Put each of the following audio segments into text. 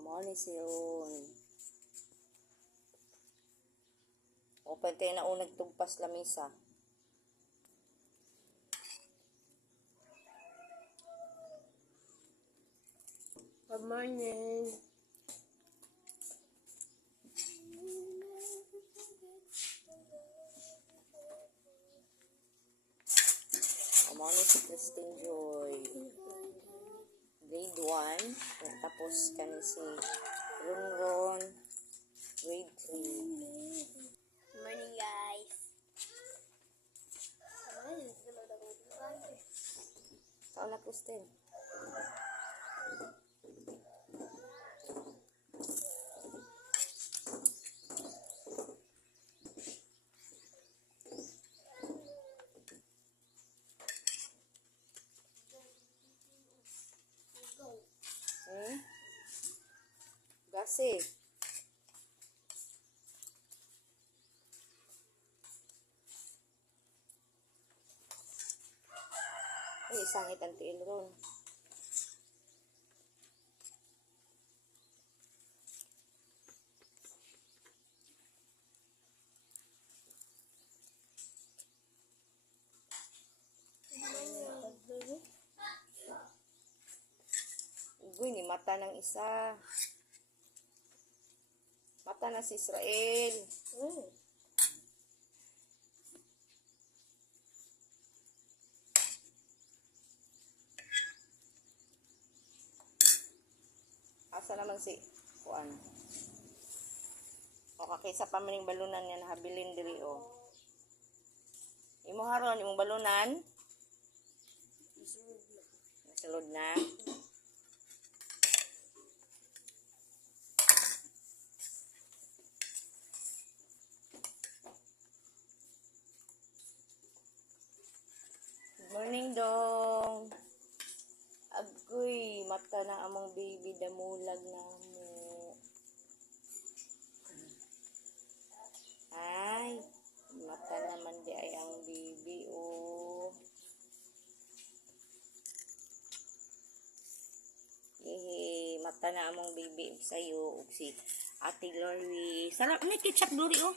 mao ni siyon. Open tayo na unang tugpas lamisa. Good morning. Mao ni si Christine Joy. Grade 1. Tapos kani si Ronron. Grade 3. Good morning, guys. Saan na Christine? Gasi. Ay, sangit ang tiil ron. Uy, ni mata ng isa. Mata na si Israel. Asa naman si Kuan? O kakaysa pa maning balunan yan, habilin diri o. Imo haron, imong balunan? Nasulod na. Good morning, Dong. Agoy, mata na among baby, damulag na mo. Ay, mata naman di ay ang baby, oh. Yehe, mata na among baby sa'yo, ug si Ate Glory. Sarap na ketchup, Glory, oh.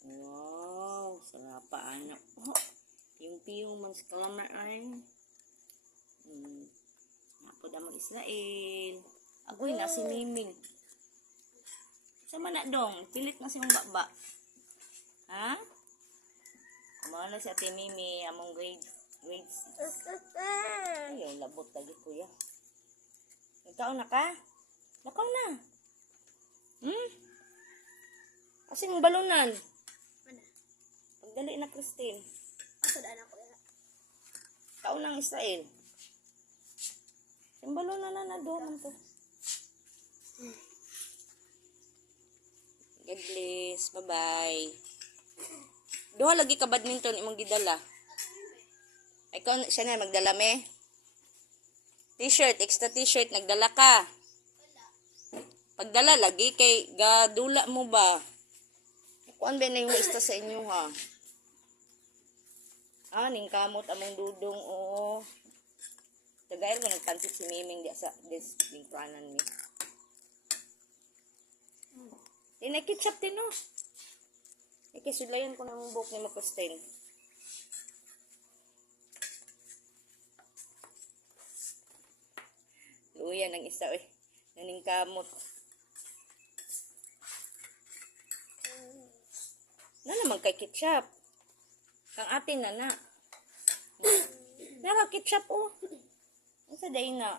Wow, sarap pa, anak. Oh, piyong-piyong man sa kalamar ay. Napod among Israel. Agoy na si Miming. Sama na dong, pilit na si mong baba. Ha? Kumawa na si Ate Mimi, among grade 6. Ay, labot lagi kuya. Nagkaon na ka? Nakaw na. Asing mong balunan? Mana? Pagdali na, Christine. Asa daan ako ya? Kaon ng Israel. Yung balunan na doon to. God bless. Bye-bye. Duha lagi ka badminton imong gidala. Ikaw siya na magdala me. T-shirt, extra t-shirt nagdala ka. Pagdala lagi kay gadula mo ba? Kuan ba na yung ista sa inyo ha? Ning kamot among dudong o. Tagayal ko nagpansit si Miming di sa this lingkwanan ni. Tinakitchap din no. Ikisulayan ko ng buhok ni Makustin. Luya ng isa eh. Naning kamot. Na naman kay ketchup. Kang atin na na. Nara ketchup oh. Ang sa day na.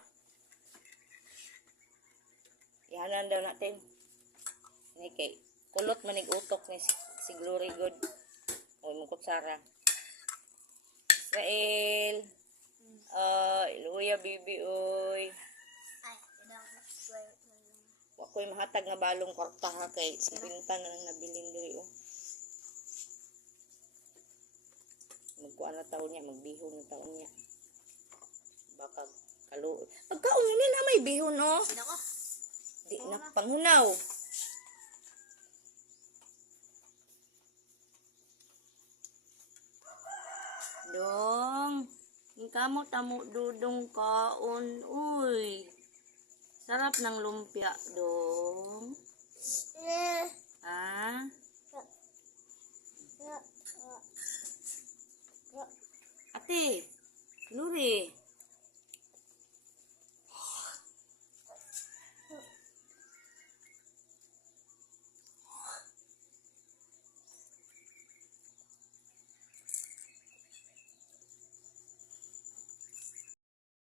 Ihanan daw natin. Ini kay kulot manig utok ni si Glory God. O mong kutsara. Israel. Iluya bibi oy. Ay, kadang swear. Wakoy mahatag nga balong kwarta ha kay si Binta na lang nabilin diri oh. Magkuan na taon niya, magbihon na taon niya. Baka kaluoy. Pagkaon mo nila may bihon oh. Nako. Di na panghunaw. Dong, kamot amo dudong kaon, uy. Sarap ng lumpia, dong. Ha? Ate,